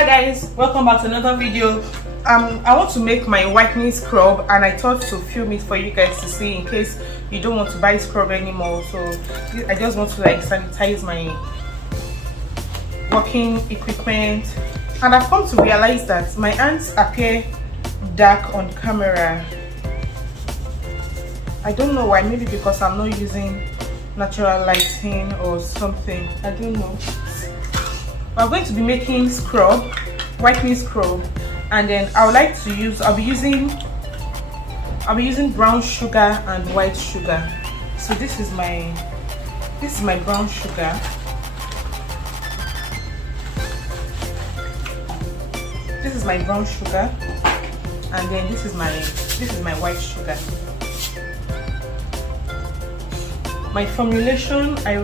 Hi guys, welcome back to another video. I want to make my whitening scrub and I thought to film it for you guys to see in case you don't want to buy scrub anymore. So I just want to like sanitize my working equipment, and I've come to realize that my hands appear dark on camera. I don't know why, maybe because I'm not using natural lighting or something, I don't know. I'm going to be making scrub, whitening scrub, and then I would like to use, I'll be using brown sugar and white sugar. So this is my brown sugar. This is my brown sugar, and then this is my white sugar. My formulation, I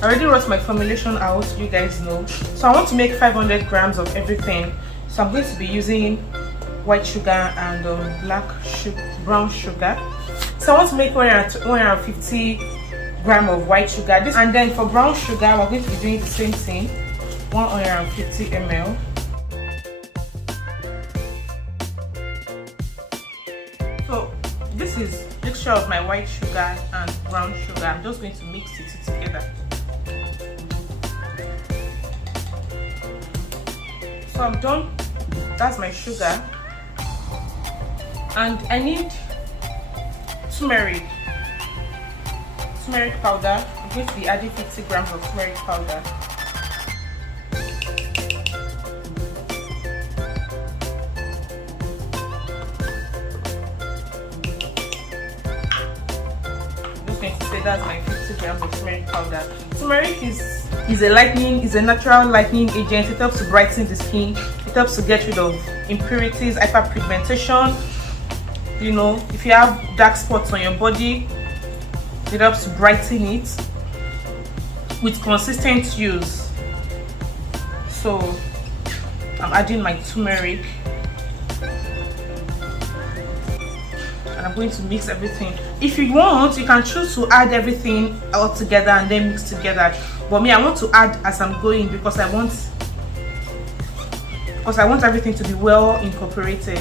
already wrote my formulation out, you guys know. So I want to make 500 grams of everything. So I'm going to be using white sugar and brown sugar. So I want to make 150 grams of white sugar. And then for brown sugar, we're going to be doing the same thing, 150 ml. So this is a mixture of my white sugar and brown sugar. I'm just going to mix it together. So I'm done. That's my sugar, and I need turmeric powder. I'm going to be adding 50 grams of turmeric powder. That's my 50 grams of turmeric powder. Turmeric is a natural lightening agent. It helps to brighten the skin. It helps to get rid of impurities, hyperpigmentation. You know, if you have dark spots on your body, it helps to brighten it with consistent use. So I'm adding my turmeric. And I'm going to mix everything. If you want, you can choose to add everything all together and then mix together. But me, I want to add as I'm going because I want everything to be well incorporated.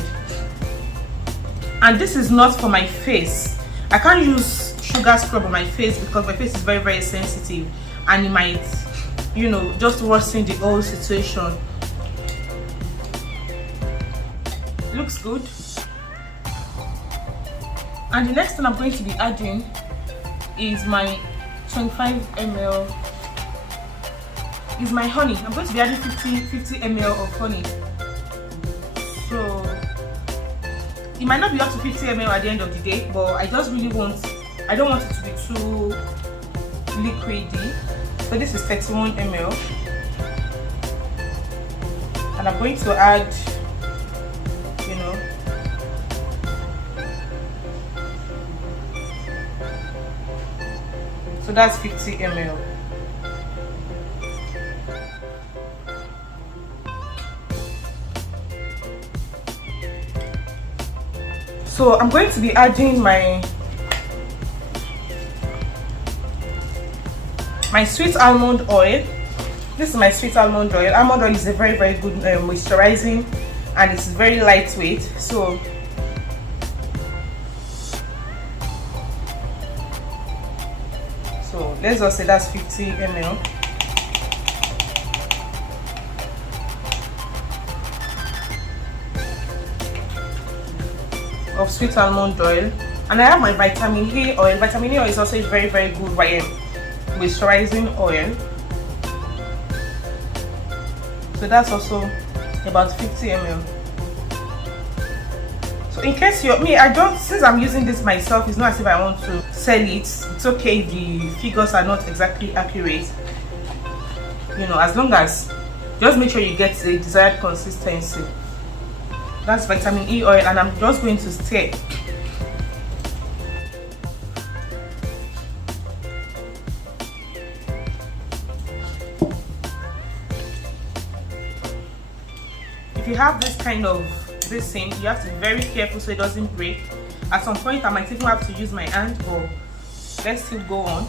And this is not for my face. I can't use sugar scrub on my face because my face is very, very sensitive, and it might, you know, just worsen the whole situation. Looks good. And the next thing I'm going to be adding is my 25 ml, is my honey. I'm going to be adding 50 ml of honey. So it might not be up to 50 ml at the end of the day, but I just really I don't want it to be too liquidy. So this is 31 ml. And I'm going to add, you know, so that's 50 ml. So I'm going to be adding my sweet almond oil. This is my sweet almond oil. Almond oil is a very, very good moisturizing, and it's very lightweight. So let's just say that's 50 ml. Of sweet almond oil. And I have my vitamin E oil. Vitamin E oil is also a very, very good moisturizing oil. So that's also about 50 ml. So in case since I'm using this myself, it's not as if I want to sell it. It's okay if the figures are not exactly accurate. You know, as long as just make sure you get the desired consistency. That's vitamin E oil, and I'm just going to stir. If you have this kind of thing, you have to be very careful so it doesn't break. At some point I might even have to use my hand, but let's still go on.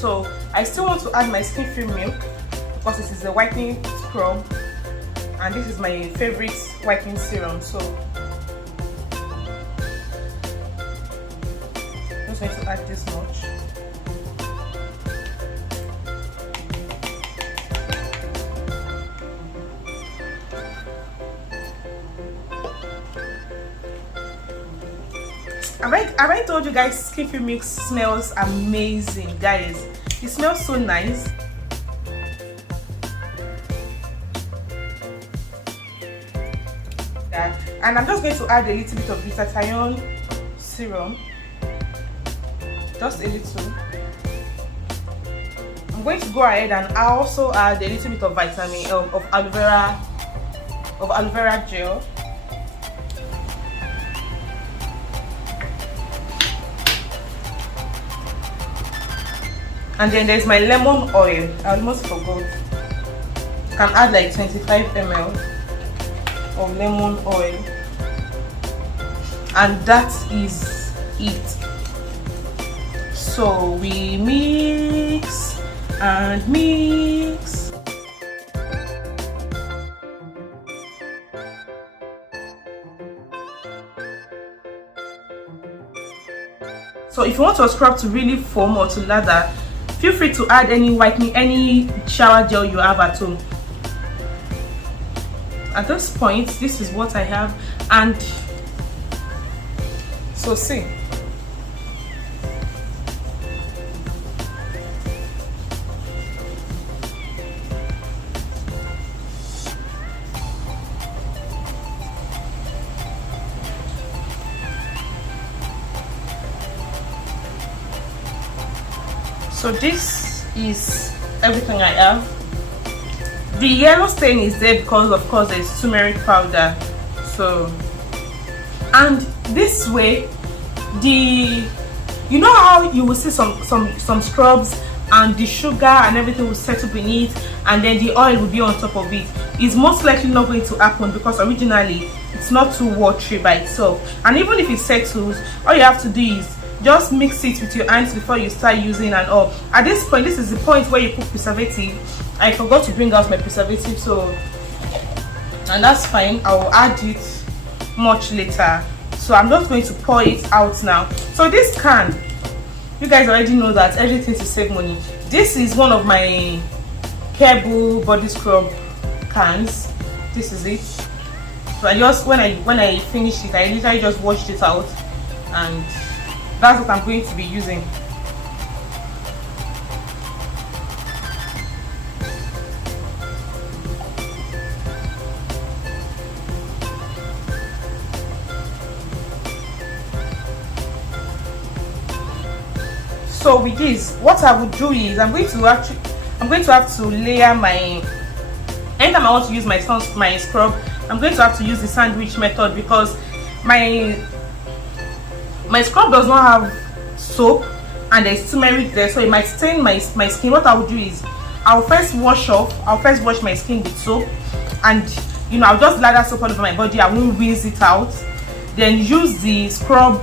So I still want to add my skin free milk because this is a whitening scrub and this is my favorite whitening serum. So I'm just going to add this much. I already told you guys, skin free milk smells amazing, guys. It smells so nice. Yeah. And I'm just going to add a little bit of glutathione serum, just a little. I'm going to go ahead and I also add a little bit of vitamin of aloe vera gel. And then there's my lemon oil. I almost forgot. You can add like 25 ml of lemon oil. And that is it. So we mix and mix. So if you want your scrub to really foam or to lather, feel free to add any whitening, any shower gel you have at home. At this point, this is what I have, and so see. So this is everything I have. The yellow stain is there because of course there's turmeric powder. So, and this way, you know how you will see some scrubs and the sugar and everything will settle beneath and then the oil will be on top of it. It's most likely not going to happen because originally it's not too watery by itself. And even if it settles, all you have to do is just mix it with your hands before you start using and all. At this point, this is the point where you put preservative. I forgot to bring out my preservative, so, and that's fine. I will add it much later. So I'm just going to pour it out now. So this can, you guys already know that everything to save money. This is one of my Carebook body scrub cans. This is it. So I just, when I finished it, I literally just washed it out, and that's what I'm going to be using. So with this, what I would do is I'm going to have to layer my, anytime I want to use my scrub, I'm going to have to use the sandwich method because my scrub does not have soap and there's turmeric there, so it might stain my skin. What I will do is I'll first wash my skin with soap, and I'll just lather soap all over my body. I won't rinse it out, then use the scrub.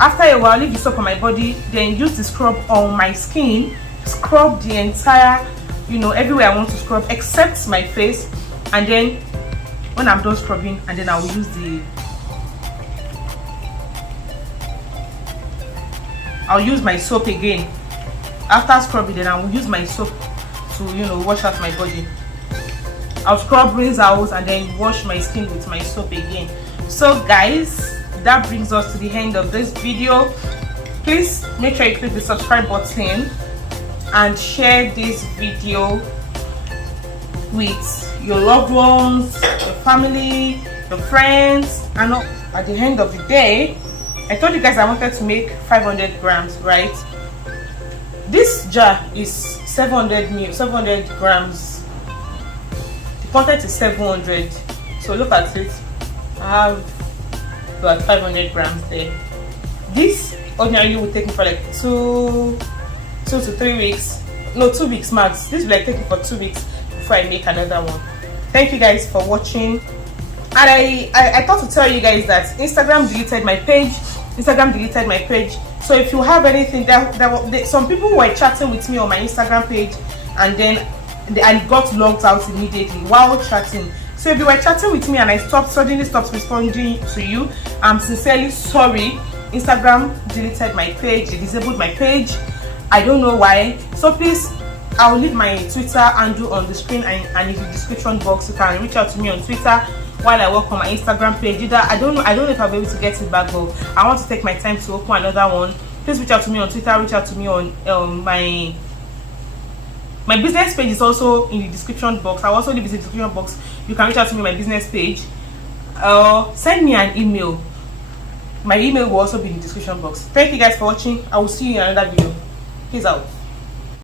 After a while, leave the soap on my body, then use the scrub on my skin, scrub the entire, everywhere I want to scrub except my face, and then when I'm done scrubbing, and then I will use I'll use my soap again. After scrubbing, then I will use my soap to wash out my body. I'll scrub, rinse out, and then wash my skin with my soap again. So guys, that brings us to the end of this video. Please make sure you click the subscribe button and share this video with your loved ones, your family, your friends. And at the end of the day, I told you guys I wanted to make 500 grams, right? This jar is 700 grams. The content is 700. So look at it. I have about 500 grams there. This ordinarily will take me for like 2 to 3 weeks. No, 2 weeks max. This will like take me for 2 weeks before I make another one. Thank you guys for watching. And I thought to tell you guys that Instagram deleted my page. So if you have anything, some people were chatting with me on my Instagram page, and then I got logged out immediately while chatting. So if you were chatting with me and I suddenly stopped responding to you, I'm sincerely sorry. Instagram deleted my page, they disabled my page. I don't know why. So please, I'll leave my Twitter handle on the screen and in the description box. You can reach out to me on Twitter while I work on my Instagram page. Either I don't know if I'll be able to get it back, but I want to take my time to open another one. Please reach out to me on Twitter, reach out to me on my business page is also in the description box. I'll also leave it in the description box. You can reach out to me on my business page. Send me an email. My email will also be in the description box. Thank you guys for watching. I will see you in another video. Peace out.